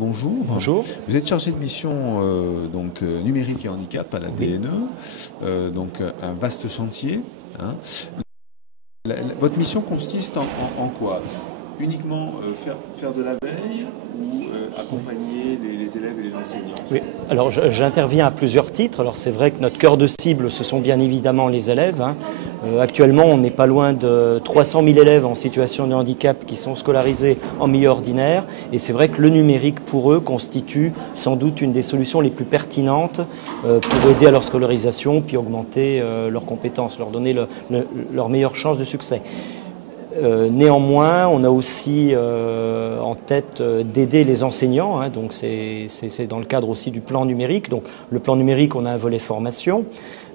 Bonjour. Bonjour. Vous êtes chargé de mission numérique et handicap à la Oui. DNE, donc un vaste chantier. Hein. Votre mission consiste en quoi? Uniquement faire de la veille ou accompagner les élèves et les enseignants? Oui. Alors j'interviens à plusieurs titres. Alors c'est vrai que notre cœur de cible, ce sont bien évidemment les élèves. Actuellement, on n'est pas loin de 300 000 élèves en situation de handicap qui sont scolarisés en milieu ordinaire. Et c'est vrai que le numérique pour eux constitue sans doute une des solutions les plus pertinentes pour aider à leur scolarisation, puis augmenter leurs compétences, leur donner leur meilleure chance de succès. Néanmoins, on a aussi en tête d'aider les enseignants, donc c'est dans le cadre aussi du plan numérique. Donc le plan numérique, on a un volet formation,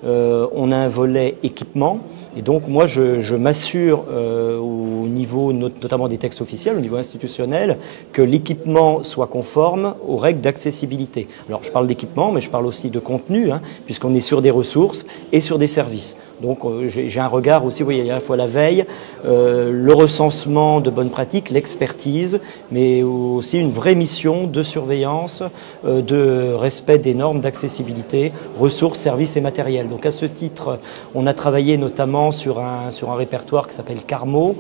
on a un volet équipement, et donc moi je m'assure au niveau notamment des textes officiels, au niveau institutionnel, que l'équipement soit conforme aux règles d'accessibilité. Alors je parle d'équipement, mais je parle aussi de contenu, puisqu'on est sur des ressources et sur des services. Donc j'ai un regard aussi, vous voyez, à la fois la veille, le recensement de bonnes pratiques, l'expertise, mais aussi une vraie mission de surveillance, de respect des normes d'accessibilité, ressources, services et matériels. Donc à ce titre, on a travaillé notamment sur un répertoire qui s'appelle Carmo,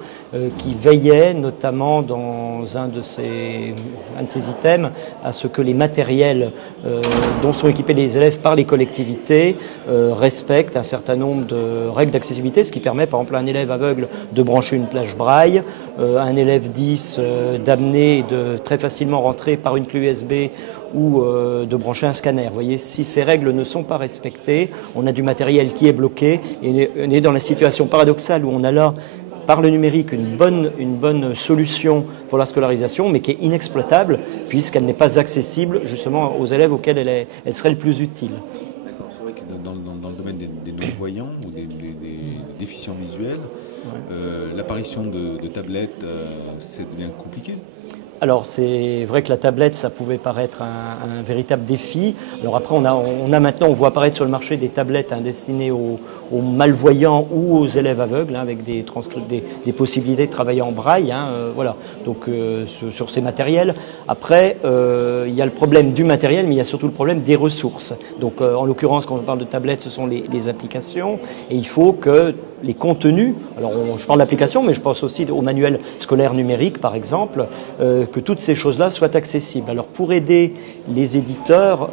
qui veillait notamment dans un de ces items à ce que les matériels dont sont équipés les élèves par les collectivités respectent un certain nombre de règles d'accessibilité, ce qui permet par exemple à un élève aveugle de brancher une plage braille, à un élève 10 d'amener et de très facilement rentrer par une clé USB ou de brancher un scanner. Vous voyez, si ces règles ne sont pas respectées, on a du matériel qui est bloqué et on est dans la situation paradoxale où on a là par le numérique une bonne solution pour la scolarisation, mais qui est inexploitable puisqu'elle n'est pas accessible justement aux élèves auxquels elle serait le plus utile. D'accord, c'est vrai que dans le domaine des non-voyants ou des déficients visuels, l'apparition de tablettes, c'est devient compliqué. Alors c'est vrai que la tablette, ça pouvait paraître un véritable défi. Alors après, on voit apparaître sur le marché des tablettes destinées aux malvoyants ou aux élèves aveugles, avec des possibilités de travailler en braille. Voilà. Donc sur ces matériels. Après, il y a le problème du matériel, mais il y a surtout le problème des ressources. Donc en l'occurrence, quand on parle de tablettes, ce sont les applications, et il faut que les contenus, alors je parle d'applications, mais je pense aussi au manuel scolaire numérique, par exemple, que toutes ces choses-là soient accessibles. Alors pour aider les éditeurs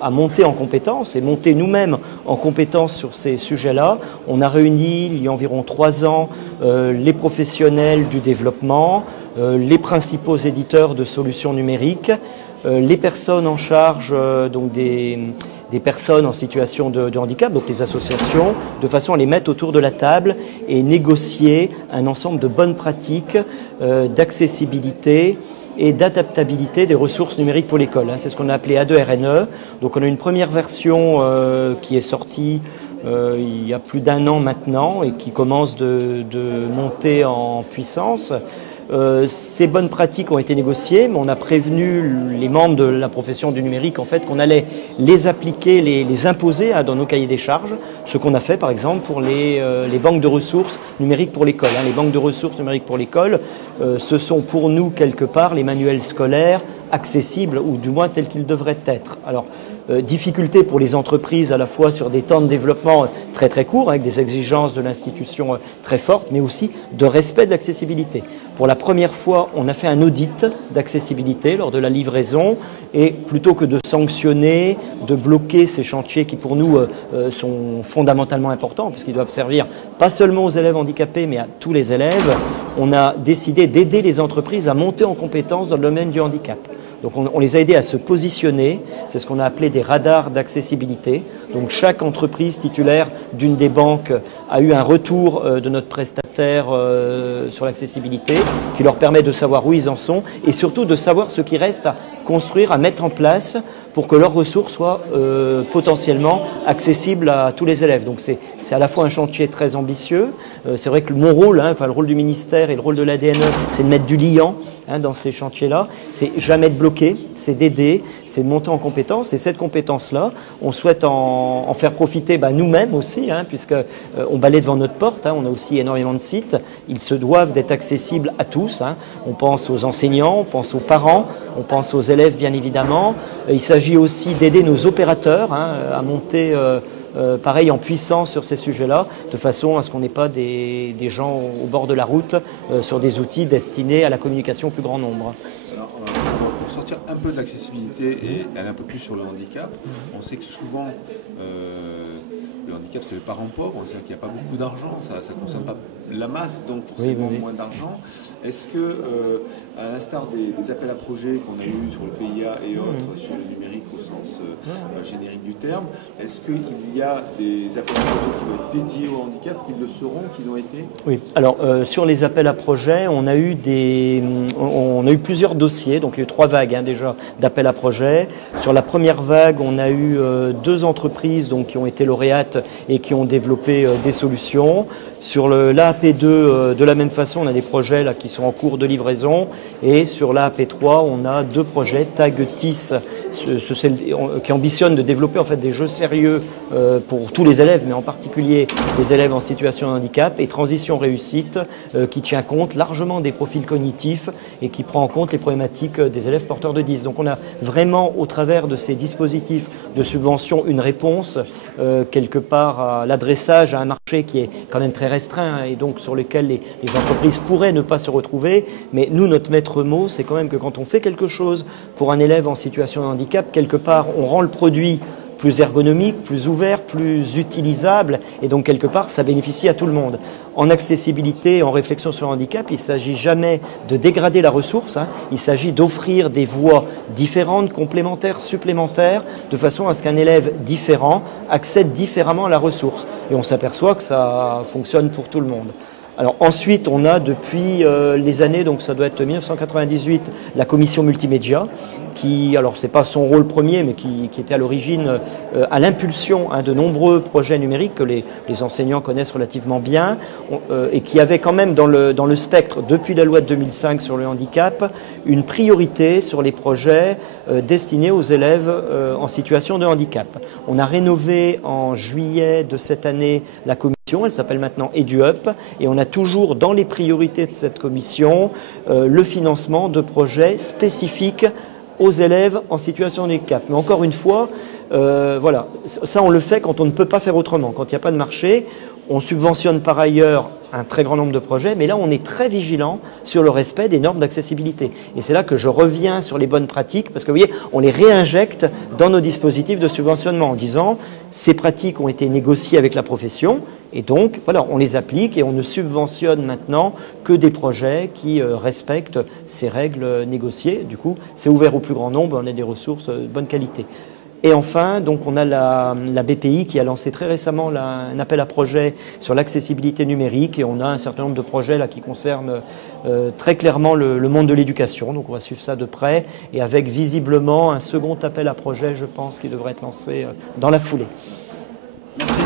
à monter en compétences et monter nous-mêmes en compétences sur ces sujets-là, on a réuni il y a environ 3 ans les professionnels du développement, les principaux éditeurs de solutions numériques, les personnes en charge donc des personnes en situation de handicap, donc les associations, de façon à les mettre autour de la table et négocier un ensemble de bonnes pratiques d'accessibilité et d'adaptabilité des ressources numériques pour l'école. C'est ce qu'on a appelé A2RNE. Donc on a une première version qui est sortie il y a plus d'1 an maintenant et qui commence de monter en puissance. Ces bonnes pratiques ont été négociées, mais on a prévenu les membres de la profession du numérique en fait qu'on allait les appliquer, les imposer dans nos cahiers des charges, ce qu'on a fait par exemple pour les banques de ressources numériques pour l'école. Les banques de ressources numériques pour l'école, ce sont pour nous quelque part les manuels scolaires accessibles, ou du moins tels qu'ils devraient être. Alors, difficulté pour les entreprises à la fois sur des temps de développement très très courts, avec des exigences de l'institution très fortes, mais aussi de respect de l'accessibilité. Pour la première fois, on a fait un audit d'accessibilité lors de la livraison, et plutôt que de sanctionner, de bloquer ces chantiers qui pour nous sont fondamentalement importants, puisqu'ils doivent servir pas seulement aux élèves handicapés, mais à tous les élèves, on a décidé d'aider les entreprises à monter en compétences dans le domaine du handicap. Donc on les a aidés à se positionner, c'est ce qu'on a appelé des radars d'accessibilité. Donc chaque entreprise titulaire d'une des banques a eu un retour de notre prestataire sur l'accessibilité qui leur permet de savoir où ils en sont et surtout de savoir ce qui reste à construire, à mettre en place pour que leurs ressources soient potentiellement accessibles à tous les élèves. Donc c'est à la fois un chantier très ambitieux. C'est vrai que mon rôle, le rôle du ministère et le rôle de la DNE, c'est de mettre du liant dans ces chantiers-là. C'est jamais de bloquer, c'est d'aider, c'est de monter en compétence. Et cette compétence-là, on souhaite en faire profiter nous-mêmes aussi, puisque on balaie devant notre porte. On a aussi énormément de sites. Ils se doivent d'être accessibles à tous. On pense aux enseignants, on pense aux parents, on pense aux élèves, bien évidemment. Il s'agit aussi d'aider nos opérateurs à monter pareil en puissance sur ces sujets-là, de façon à ce qu'on n'ait pas des gens au bord de la route sur des outils destinés à la communication au plus grand nombre. Alors, pour sortir un peu de l'accessibilité et aller un peu plus sur le handicap, on sait que souvent le handicap c'est le parent pauvre, c'est-à-dire qu'il n'y a pas beaucoup d'argent, ça ne concerne pas la masse, donc forcément moins d'argent. Est-ce que, à l'instar des appels à projets qu'on a eu sur le PIA et autres, sur le numérique au sens générique du terme, est-ce qu'il y a des appels à projets qui vont être dédiés au handicap, qui le seront, qui l'ont été? Oui, alors sur les appels à projets, on a eu plusieurs dossiers, donc il y a eu 3 vagues déjà d'appels à projets. Sur la première vague, on a eu 2 entreprises donc, qui ont été lauréates et qui ont développé des solutions. Sur l'AAP2, de la même façon, on a des projets là, qui sont en cours de livraison. Et sur l'AAP3, on a 2 projets, TAG TIS, qui ambitionnent de développer en fait, des jeux sérieux pour tous les élèves, mais en particulier les élèves en situation de handicap, et Transition Réussite, qui tient compte largement des profils cognitifs et qui prend en compte les problématiques des élèves porteurs de 10. Donc on a vraiment, au travers de ces dispositifs de subvention, une réponse quelque part à l'adressage à un marché qui est quand même très restreint et donc sur lequel les entreprises pourraient ne pas se retrouver. Mais nous, notre maître mot, c'est quand même que quand on fait quelque chose pour un élève en situation de handicap, quelque part, on rend le produit plus ergonomique, plus ouvert, plus utilisable, et donc quelque part, ça bénéficie à tout le monde. En accessibilité, en réflexion sur le handicap, il ne s'agit jamais de dégrader la ressource, il s'agit d'offrir des voies différentes, complémentaires, supplémentaires, de façon à ce qu'un élève différent accède différemment à la ressource. Et on s'aperçoit que ça fonctionne pour tout le monde. Alors ensuite, on a depuis les années, donc ça doit être 1998, la commission multimédia, qui, alors c'est pas son rôle premier, mais qui était à l'origine à l'impulsion de nombreux projets numériques que les enseignants connaissent relativement bien, et qui avait quand même dans le spectre, depuis la loi de 2005 sur le handicap, une priorité sur les projets destinés aux élèves en situation de handicap. On a rénové en juillet de cette année la commission. Elle s'appelle maintenant EduUp et on a toujours dans les priorités de cette commission le financement de projets spécifiques aux élèves en situation de handicap. Mais encore une fois, voilà, ça on le fait quand on ne peut pas faire autrement, quand il n'y a pas de marché. On subventionne par ailleurs un très grand nombre de projets, mais là on est très vigilant sur le respect des normes d'accessibilité. Et c'est là que je reviens sur les bonnes pratiques, parce que vous voyez, on les réinjecte dans nos dispositifs de subventionnement en disant ces pratiques ont été négociées avec la profession, et donc voilà, on les applique et on ne subventionne maintenant que des projets qui respectent ces règles négociées. Du coup, c'est ouvert au plus grand nombre, on a des ressources de bonne qualité. Et enfin, donc, on a la BPI qui a lancé très récemment un appel à projet sur l'accessibilité numérique et on a un certain nombre de projets là, qui concernent très clairement le monde de l'éducation. Donc on va suivre ça de près et avec visiblement un second appel à projet, je pense, qui devrait être lancé dans la foulée. Merci.